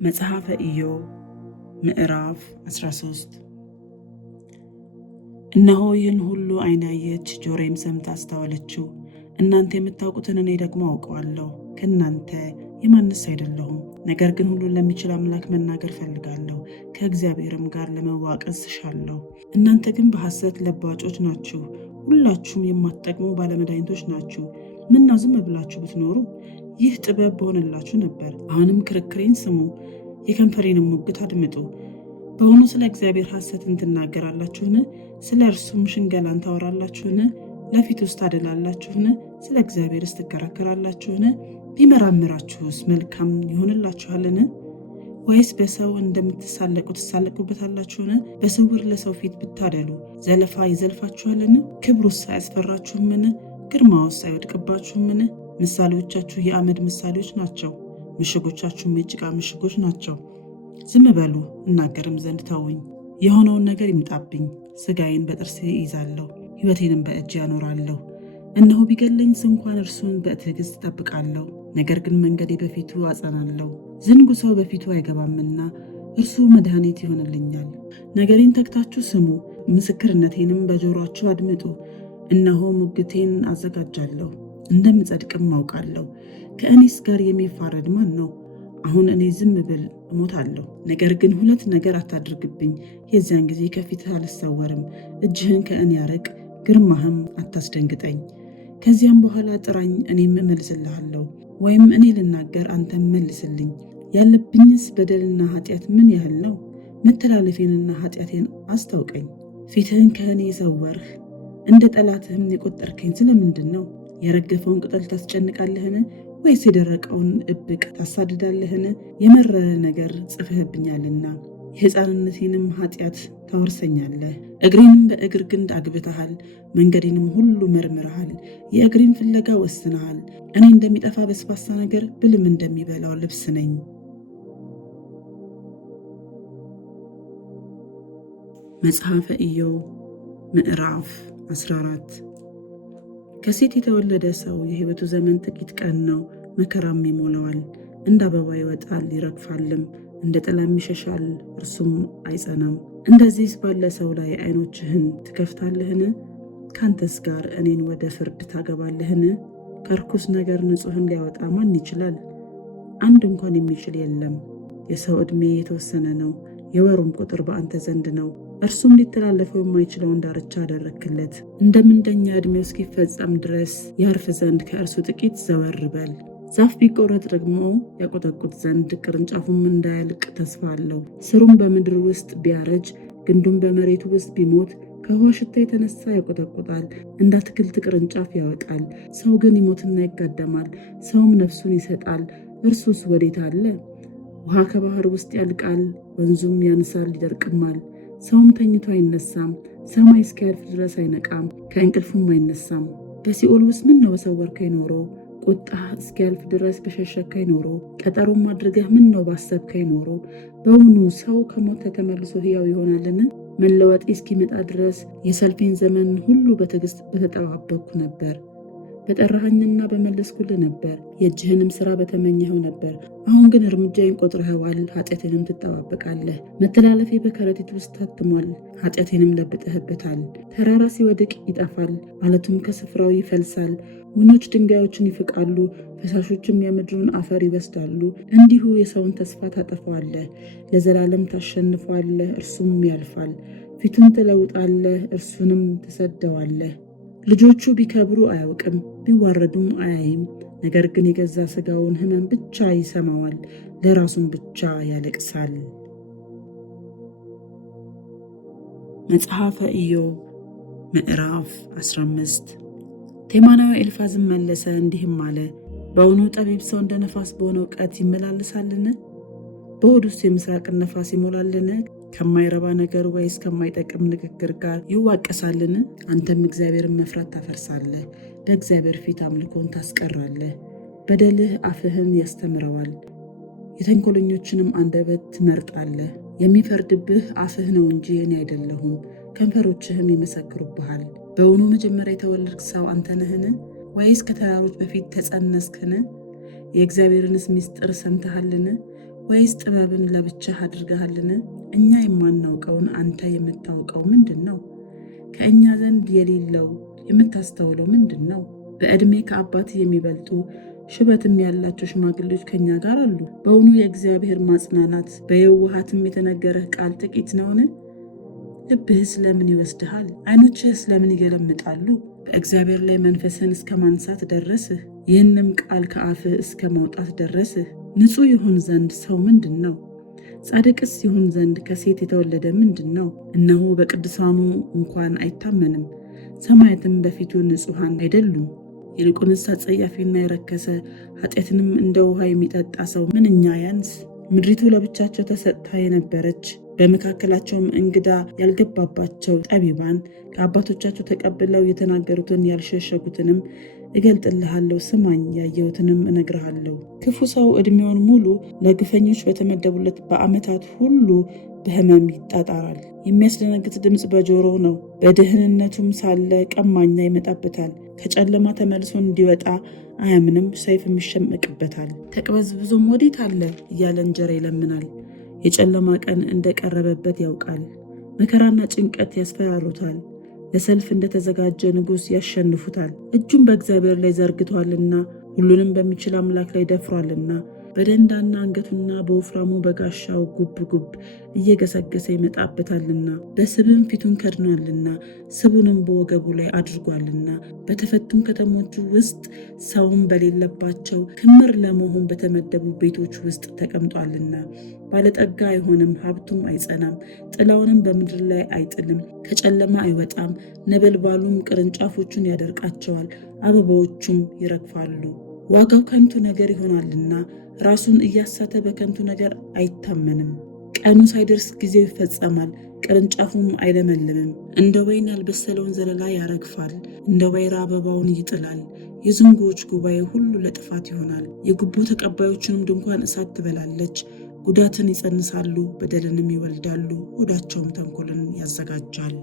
መጽሐፈ ኢዮብ ምዕራፍ 13 እነሆ ይህን ሁሉ ዓይን አየች፣ ጆሮዬም ሰምታ አስተዋለችው። እናንተ የምታውቁትን እኔ ደግሞ አውቀዋለሁ፣ ከእናንተ የማንስ አይደለሁም። ነገር ግን ሁሉን ለሚችል አምላክ መናገር ፈልጋለሁ፣ ከእግዚአብሔርም ጋር ለመዋቀስ እሻለሁ። እናንተ ግን በሐሰት ለባጮች ናችሁ፣ ሁላችሁም የማትጠቅሙ ባለመድኃኒቶች ናችሁ። ምነው ዝም ብላችሁ ብትኖሩ ይህ ጥበብ በሆነላችሁ ነበር። አሁንም ክርክሬን ስሙ፣ የከንፈሬንም ሙግት አድምጡ። በውኑ ስለ እግዚአብሔር ሐሰትን ትናገራላችሁን? ስለ እርሱም ሽንገላን ታወራላችሁን? ለፊቱስ ታደላላችሁን? ስለ እግዚአብሔርስ ትከራከራላችሁን? ቢመራምራችሁስ መልካም ይሆንላችኋልን? ወይስ በሰው እንደምትሳለቁ ትሳለቁበታላችሁን? በስውር ለሰው ፊት ብታደሉ ዘለፋ ይዘልፋችኋልን? ክብሩስ አያስፈራችሁምን? ግርማውስ አይወድቅባችሁምን? ምሳሌዎቻችሁ የአመድ ምሳሌዎች ናቸው፣ ምሽጎቻችሁም የጭቃ ምሽጎች ናቸው። ዝም በሉ እናገርም ዘንድ ተውኝ። የሆነውን ነገር ይምጣብኝ። ሥጋዬን በጥርሴ ይዛለሁ፣ ሕይወቴንም በእጅ ያኖራለሁ። እነሆ ቢገለኝስ እንኳን እርሱን በትዕግሥት እጠብቃለሁ። ነገር ግን መንገዴ በፊቱ አጸናለሁ። ዝንጉ ሰው በፊቱ አይገባምና እርሱ መድኃኒት ይሆንልኛል። ነገሬን ተግታችሁ ስሙ፣ ምስክርነቴንም በጆሮአችሁ አድምጡ። እነሆ ሙግቴን አዘጋጃለሁ፣ እንደምጸድቅም አውቃለሁ። ከእኔስ ጋር የሚፋረድ ማን ነው? አሁን እኔ ዝም ብል እሞታለሁ። ነገር ግን ሁለት ነገር አታድርግብኝ፣ የዚያን ጊዜ ከፊትህ አልሰወርም። እጅህን ከእኔ አርቅ፣ ግርማህም አታስደንግጠኝ። ከዚያም በኋላ ጥራኝ፣ እኔም እመልስልሃለሁ፣ ወይም እኔ ልናገር፣ አንተም መልስልኝ። ያለብኝስ በደልና ኃጢአት ምን ያህል ነው? መተላለፌንና ኃጢአቴን አስታውቀኝ። ፊትህን ከእኔ የሰወርህ እንደ ጠላትህም የቆጠርከኝ ስለምንድን ነው? የረገፈውን ቅጠል ታስጨንቃለህን? ወይስ የደረቀውን እብቅ ታሳድዳለህን? የመረረ ነገር ጽፈህብኛልና የሕፃንነቴንም ኃጢአት ታወርሰኛለህ። እግሬንም በእግር ግንድ አግብተሃል፣ መንገዴንም ሁሉ መርምረሃል። የእግሬን ፍለጋ ወስነሃል። እኔ እንደሚጠፋ በስባሳ ነገር ብልም እንደሚበላው ልብስ ነኝ። መጽሐፈ ኢዮብ ምዕራፍ 14 ከሴት የተወለደ ሰው የሕይወቱ ዘመን ጥቂት ቀን ነው፣ መከራም ይሞላዋል። እንደ አበባ ይወጣል ይረግፋልም፣ እንደ ጥላም ይሸሻል፣ እርሱም አይጸናም። እንደዚህስ ባለ ሰው ላይ ዓይኖችህን ትከፍታለህን? ካንተስ ጋር እኔን ወደ ፍርድ ታገባለህን? ከርኩስ ነገር ንጹሕን ሊያወጣ ማን ይችላል? አንድ እንኳን የሚችል የለም። የሰው ዕድሜ የተወሰነ ነው፣ የወሩም ቁጥር በአንተ ዘንድ ነው። እርሱም ሊተላለፈው የማይችለውን ዳርቻ አደረክለት። እንደ ምንደኛ ዕድሜው እስኪፈጸም ድረስ ያርፍ ዘንድ ከእርሱ ጥቂት ዘወር በል። ዛፍ ቢቆረጥ ደግሞ ያቆጠቁጥ ዘንድ ቅርንጫፉም እንዳያልቅ ተስፋ አለው። ስሩም በምድር ውስጥ ቢያረጅ ግንዱም በመሬቱ ውስጥ ቢሞት ከውኃ ሽታ የተነሳ ያቆጠቁጣል፣ እንደ አትክልት ቅርንጫፍ ያወጣል። ሰው ግን ይሞትና ይጋደማል፣ ሰውም ነፍሱን ይሰጣል። እርሱስ ወዴት አለ? ውኃ ከባህር ውስጥ ያልቃል፣ ወንዙም ያንሳል ይደርቅማል። ሰውም ተኝቶ አይነሳም፣ ሰማይ እስኪያልፍ ድረስ አይነቃም፣ ከእንቅልፉም አይነሳም። በሲኦል ውስጥ ምን ነው በሰወርከኝ ኖሮ፣ ቁጣህ እስኪያልፍ ድረስ በሸሸከኝ ኖሮ፣ ቀጠሮም አድርገህ ምን ነው ባሰብከኝ ኖሮ። በውኑ ሰው ከሞተ ተመልሶ ሕያው ይሆናልን? መለወጤ እስኪመጣ ድረስ የሰልፌን ዘመን ሁሉ በትዕግሥት በተጠባበቅኩ ነበር። በጠራኸኝና በመለስኩልህ ነበር፣ የእጅህንም ሥራ በተመኘኸው ነበር። አሁን ግን እርምጃዬን ቆጥረኸዋል፣ ኃጢአቴንም ትጠባበቃለህ። መተላለፌ በከረጢት ውስጥ ታትሟል፣ ኃጢአቴንም ለብጠህበታል። ተራራ ሲወድቅ ይጠፋል፣ ዓለቱም ከስፍራው ይፈልሳል። ወኖች ድንጋዮችን ይፍቃሉ፣ ፈሳሾችም የምድሩን አፈር ይወስዳሉ። እንዲሁ የሰውን ተስፋ ታጠፋዋለህ፣ ለዘላለም ታሸንፈዋለህ፣ እርሱም ያልፋል። ፊቱን ትለውጣለህ፣ እርሱንም ትሰደዋለህ። ልጆቹ ቢከብሩ አያውቅም፣ ቢዋረዱም አያይም። ነገር ግን የገዛ ሥጋውን ሕመም ብቻ ይሰማዋል፣ ለራሱም ብቻ ያለቅሳል። መጽሐፈ ኢዮብ ምዕራፍ 15 ቴማናዊ ኤልፋዝም መለሰ እንዲህም አለ፣ በውኑ ጠቢብ ሰው እንደ ነፋስ በሆነ እውቀት ይመላለሳልን? በሆድ ውስጥ የምሥራቅን ነፋስ ይሞላልን? ከማይረባ ነገር ወይስ ከማይጠቅም ንግግር ጋር ይዋቀሳልን? አንተም እግዚአብሔርን መፍራት ታፈርሳለህ፣ በእግዚአብሔር ፊት አምልኮን ታስቀራለህ። በደልህ አፍህን ያስተምረዋል፣ የተንኮለኞችንም አንደበት ትመርጣለህ። የሚፈርድብህ አፍህ ነው እንጂ እኔ አይደለሁም፣ ከንፈሮችህም ይመሰክሩብሃል። በውኑ መጀመሪያ የተወለድክ ሰው አንተ ነህን? ወይስ ከተራሮች በፊት ተጸነስክን? የእግዚአብሔርንስ ምስጢር ሰምተሃልን? ወይስ ጥበብን ለብቻህ አድርገሃልን? እኛ የማናውቀውን አንተ የምታውቀው ምንድን ነው? ከእኛ ዘንድ የሌለው የምታስተውለው ምንድን ነው? በዕድሜ ከአባትህ የሚበልጡ ሽበትም ያላቸው ሽማግሌዎች ከእኛ ጋር አሉ። በውኑ የእግዚአብሔር ማጽናናት በየዋሃትም የተነገረህ ቃል ጥቂት ነውን? ልብህስ ለምን ይወስድሃል? ዓይኖችህስ ለምን ይገለምጣሉ? በእግዚአብሔር ላይ መንፈስህን እስከ ማንሳት ደረስህ፣ ይህንም ቃል ከአፍህ እስከ ማውጣት ደረስህ። ንጹሕ ይሆን ዘንድ ሰው ምንድን ነው? ጻድቅስ ይሆን ዘንድ ከሴት የተወለደ ምንድን ነው? እነሆ በቅዱሳኑ እንኳን አይታመንም፣ ሰማያትም በፊቱ ንጹሐን አይደሉም። ይልቁንስ አጸያፊና የረከሰ ኃጢአትንም እንደ ውሃ የሚጠጣ ሰው ምንኛ ያንስ። ምድሪቱ ለብቻቸው ተሰጥታ የነበረች በመካከላቸውም እንግዳ ያልገባባቸው ጠቢባን ከአባቶቻቸው ተቀብለው የተናገሩትን ያልሸሸጉትንም እገልጥልሃለሁ፣ ስማኝ፣ ያየሁትንም እነግርሃለሁ። ክፉ ሰው ዕድሜውን ሙሉ ለግፈኞች በተመደቡለት በዓመታት ሁሉ በሕመም ይጣጣራል። የሚያስደነግጥ ድምፅ በጆሮው ነው። በደህንነቱም ሳለ ቀማኛ ይመጣበታል። ከጨለማ ተመልሶ እንዲወጣ አያምንም፣ ሰይፍም ይሸመቅበታል። ተቅበዝብዞም ወዴት አለ እያለ እንጀራ ይለምናል። የጨለማ ቀን እንደቀረበበት ያውቃል። መከራና ጭንቀት ያስፈራሩታል። ለሰልፍ እንደተዘጋጀ ንጉሥ ያሸንፉታል። እጁን በእግዚአብሔር ላይ ዘርግቷልና ሁሉንም በሚችል አምላክ ላይ ደፍሯልና። በደንዳና አንገቱና በወፍራሙ በጋሻው ጉብ ጉብ እየገሰገሰ ይመጣበታልና። በስብም ፊቱን ከድኗልና ስቡንም በወገቡ ላይ አድርጓልና። በተፈቱም ከተሞቹ ውስጥ ሰውም በሌለባቸው ክምር ለመሆን በተመደቡ ቤቶች ውስጥ ተቀምጧልና። ባለጠጋ አይሆንም፣ ሀብቱም አይጸናም፣ ጥላውንም በምድር ላይ አይጥልም። ከጨለማ አይወጣም፣ ነበልባሉም ቅርንጫፎቹን ያደርቃቸዋል፣ አበባዎቹም ይረግፋሉ። ዋጋው ከንቱ ነገር ይሆናልና ራሱን እያሳተ በከንቱ ነገር አይታመንም። ቀኑ ሳይደርስ ጊዜው ይፈጸማል፣ ቅርንጫፉም አይለመልምም። እንደ ወይን ያልበሰለውን ዘለላ ያረግፋል፣ እንደ ወይራ አበባውን ይጥላል። የዝንጉዎች ጉባኤ ሁሉ ለጥፋት ይሆናል፣ የጉቦ ተቀባዮችንም ድንኳን እሳት ትበላለች። ጉዳትን ይጸንሳሉ፣ በደልንም ይወልዳሉ፣ ሆዳቸውም ተንኮልን ያዘጋጃል።